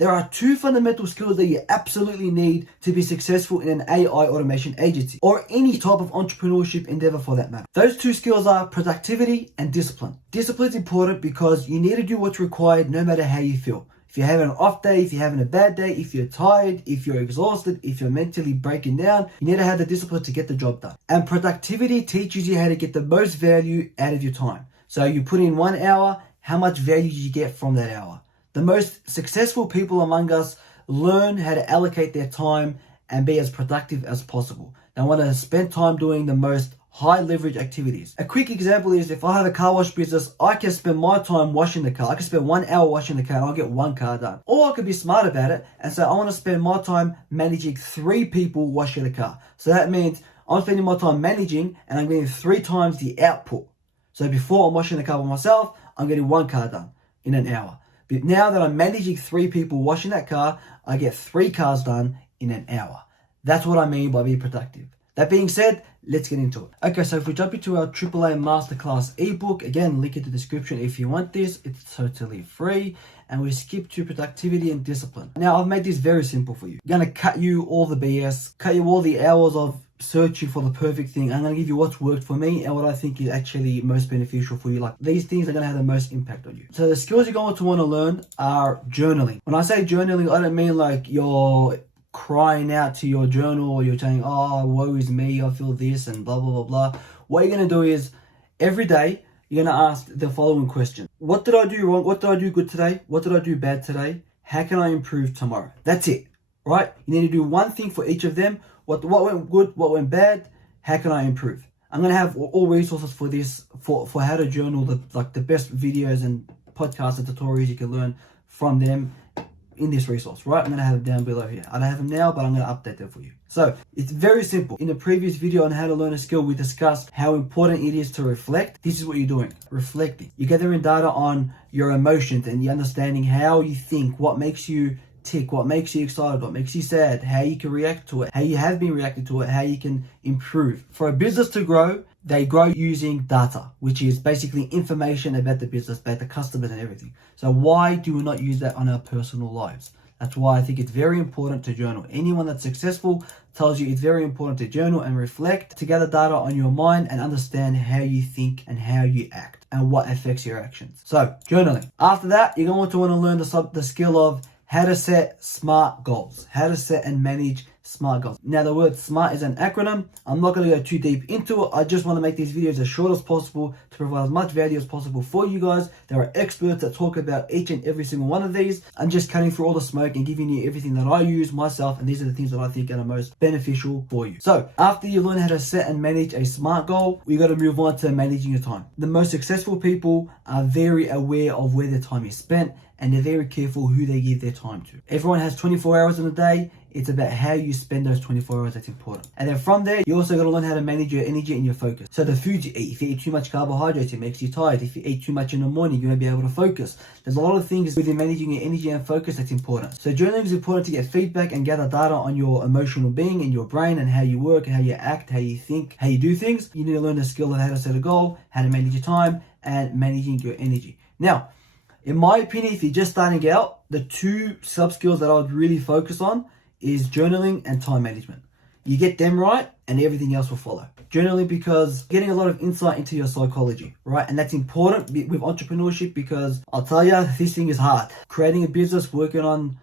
There are two fundamental skills that you absolutely need to be successful in an AI automation agency or any type of entrepreneurship endeavor for that matter. Those two skills are productivity and discipline. Discipline is important because you need to do what's required no matter how you feel. If you're having an off day, if you're having a bad day, if you're tired, if you're exhausted, if you're mentally breaking down, you need to have the discipline to get the job done. And productivity teaches you how to get the most value out of your time. So you put in 1 hour, how much value do you get from that hour? The most successful people among us learn how to allocate their time and be as productive as possible. They want to spend time doing the most high leverage activities. A quick example is if I have a car wash business, I can spend my time washing the car. I can spend 1 hour washing the car and I'll get 1 car done. Or I could be smart about it and say I want to spend my time managing 3 people washing the car. So that means I'm spending my time managing and I'm getting 3 times the output. So before I'm washing the car by myself, I'm getting 1 car done in an hour. But now that I'm managing 3 people washing that car, I get 3 cars done in an hour. That's what I mean by being productive. That being said, let's get into it. Okay, so if we jump into our AAA Masterclass ebook, again, link in the description if you want this. It's totally free. And we skip to productivity and discipline. Now, I've made this very simple for you. I'm going to cut you all the BS, cut you all the hours of searching for the perfect thing. I'm going to give you what's worked for me and what I think is actually most beneficial for you. Like these things are going to have the most impact on you. So the skills you're going to want to learn are journaling. When I say journaling, I don't mean like you're crying out to your journal or you're saying, oh, woe is me, I feel this and blah, blah, blah, blah. What you're going to do is every day, you're going to ask the following question. What did I do wrong? What did I do good today? What did I do bad today? How can I improve tomorrow? That's it, right? You need to do one thing for each of them. What went good? What went bad? How can I improve? I'm going to have all resources for this, for how to journal, the best videos and podcasts and tutorials you can learn from them in this resource, right? I'm going to have it down below here. I don't have them now, but I'm going to update them for you. So it's very simple. In the previous video on how to learn a skill, we discussed how important it is to reflect. This is what you're doing, reflecting. You're gathering data on your emotions and you're understanding how you think, what makes you tick, what makes you excited, what makes you sad, how you can react to it, how you have been reacting to it, how you can improve. For a business to grow, they grow using data, which is basically information about the business, about the customers and everything. So why do we not use that on our personal lives? That's why I think it's very important to journal. Anyone that's successful tells you it's very important to journal and reflect, to gather data on your mind and understand how you think and how you act and what affects your actions. So journaling. After that, you're going to want to learn the skill of how to set SMART goals, how to set and manage SMART goals. Now the word SMART is an acronym. I'm not going to go too deep into it. I just want to make these videos as short as possible to provide as much value as possible for you guys. There are experts that talk about each and every single one of these. I'm just cutting through all the smoke and giving you everything that I use myself, and these are the things that I think are the most beneficial for you. So after you learn how to set and manage a SMART goal, we got to move on to managing your time. The most successful people are very aware of where their time is spent and they're very careful who they give their time to. Everyone has 24 hours in a day. It's about how you spend those 24 hours that's important. And then from there, you also got to learn how to manage your energy and your focus. So the foods you eat, if you eat too much carbohydrates, it makes you tired. If you eat too much in the morning, you won't be able to focus. There's a lot of things within managing your energy and focus that's important. So journaling is important to get feedback and gather data on your emotional being and your brain and how you work and how you act, how you think, how you do things. You need to learn the skill of how to set a goal, how to manage your time, and managing your energy. Now, in my opinion, if you're just starting out, the 2 sub skills that I would really focus on is journaling and time management. You get them right and everything else will follow. Journaling because getting a lot of insight into your psychology, right? And that's important with entrepreneurship because I'll tell you, this thing is hard. Creating a business, working on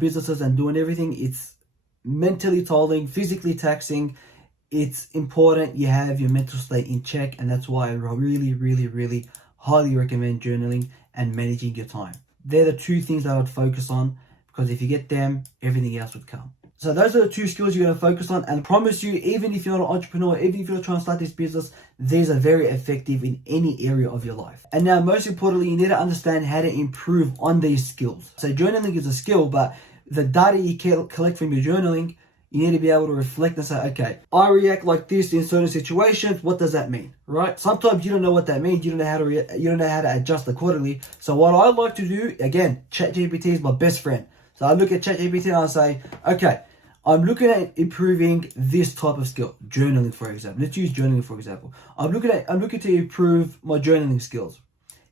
businesses and doing everything, it's mentally tolling, physically taxing. It's important you have your mental state in check, and that's why I really, really, really highly recommend journaling and managing your time. They're the 2 things that I would focus on because if you get them, everything else would come. So those are the 2 skills you're going to focus on, and I promise you, even if you're not an entrepreneur, even if you're trying to start this business, these are very effective in any area of your life. And now, most importantly, you need to understand how to improve on these skills. So journaling is a skill, but the data you collect from your journaling, you need to be able to reflect and say, okay, I react like this in certain situations. What does that mean, right? Sometimes you don't know what that means. You don't know how to you don't know how to adjust accordingly. So what I like to do, again, ChatGPT is my best friend. So I look at ChatGPT and I say, okay, I'm looking at improving this type of skill, journaling, for example. Let's use journaling for example. I'm looking to improve my journaling skills.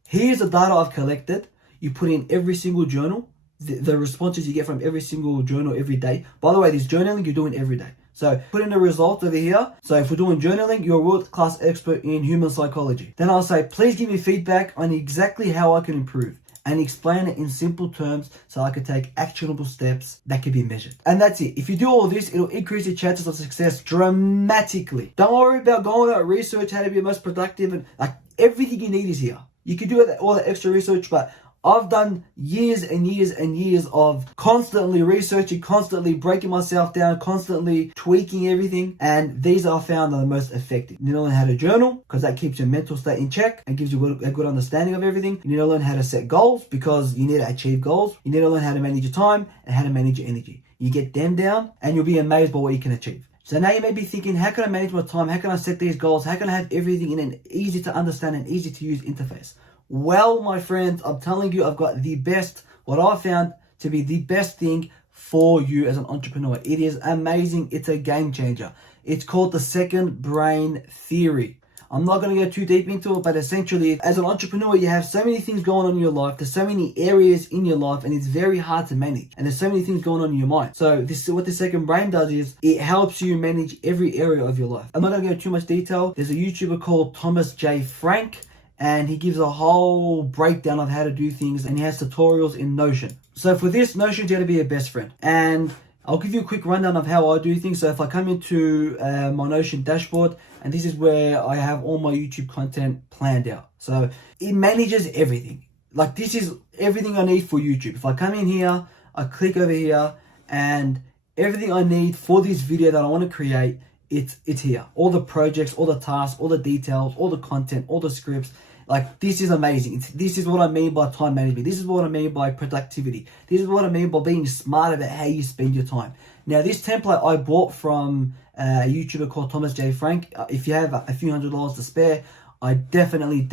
Here's the data I've collected. You put in every single journal. the responses you get from every single journal every day. By the way, this journaling you're doing every day. So put in the result over here. So if we're doing journaling, you're a world-class expert in human psychology. Then I'll say, please give me feedback on exactly how I can improve, and explain it in simple terms so I can take actionable steps that can be measured. And that's it. If you do all this, it'll increase your chances of success dramatically. Don't worry about going out research how to be the most productive, and like everything you need is here. You can do all the extra research, but I've done years and years and years of constantly researching, constantly breaking myself down, constantly tweaking everything. And these I found are the most effective. You need to learn how to journal because that keeps your mental state in check and gives you a good understanding of everything. You need to learn how to set goals because you need to achieve goals. You need to learn how to manage your time and how to manage your energy. You get them down and you'll be amazed by what you can achieve. So now you may be thinking, how can I manage my time? How can I set these goals? How can I have everything in an easy to understand and easy to use interface? Well, my friends, I'm telling you, I've got the best, what I found to be the best thing for you as an entrepreneur. It is amazing. It's a game changer. It's called the second brain theory. I'm not going to go too deep into it, but essentially, as an entrepreneur, you have so many things going on in your life. There's so many areas in your life, and it's very hard to manage. And there's so many things going on in your mind. So this, what the second brain does is it helps you manage every area of your life. I'm not going to go into too much detail. There's a YouTuber called Thomas J. Frank, and he gives a whole breakdown of how to do things, and he has tutorials in Notion. So for this, Notion's going to be your best friend. And I'll give you a quick rundown of how I do things. So if I come into my Notion dashboard, and this is where I have all my YouTube content planned out. So it manages everything. Like this is everything I need for YouTube. If I come in here, I click over here, and everything I need for this video that I want to create, it's here. All the projects, all the tasks, all the details, all the content, all the scripts. Like this is amazing. This is what I mean by time management. This is what I mean by productivity. This is what I mean by being smart about how you spend your time. Now this template I bought from a YouTuber called Thomas J. Frank. If you have a few $100s to spare, I definitely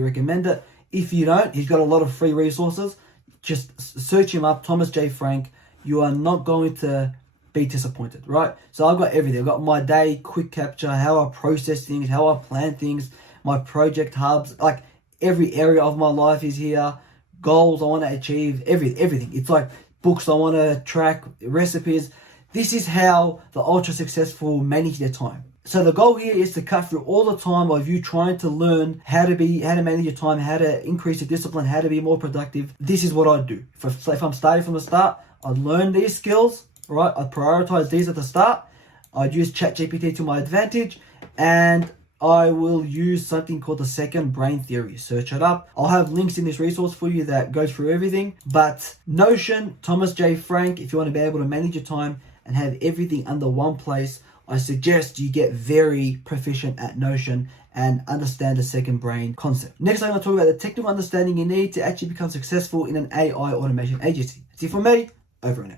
recommend it. If you don't, he's got a lot of free resources. Just search him up, Thomas J. Frank. You are not going to be disappointed, right? So I've got everything. I've got my day, quick capture, how I process things, how I plan things, my project hubs, like every area of my life is here, goals I want to achieve, everything. It's like books I want to track, recipes. This is how the ultra successful manage their time. So the goal here is to cut through all the time of you trying to learn how to manage your time, how to increase your discipline, how to be more productive. This is what I do. If I'm starting from the start, I'd learn these skills, right? I'd prioritize these at the start. I'd use ChatGPT to my advantage, and I will use something called the second brain theory. Search it up. I'll have links in this resource for you that goes through everything. But Notion, Thomas J. Frank, if you want to be able to manage your time and have everything under one place, I suggest you get very proficient at Notion and understand the second brain concept. Next, I'm going to talk about the technical understanding you need to actually become successful in an AI automation agency. That's it from me. Over and out.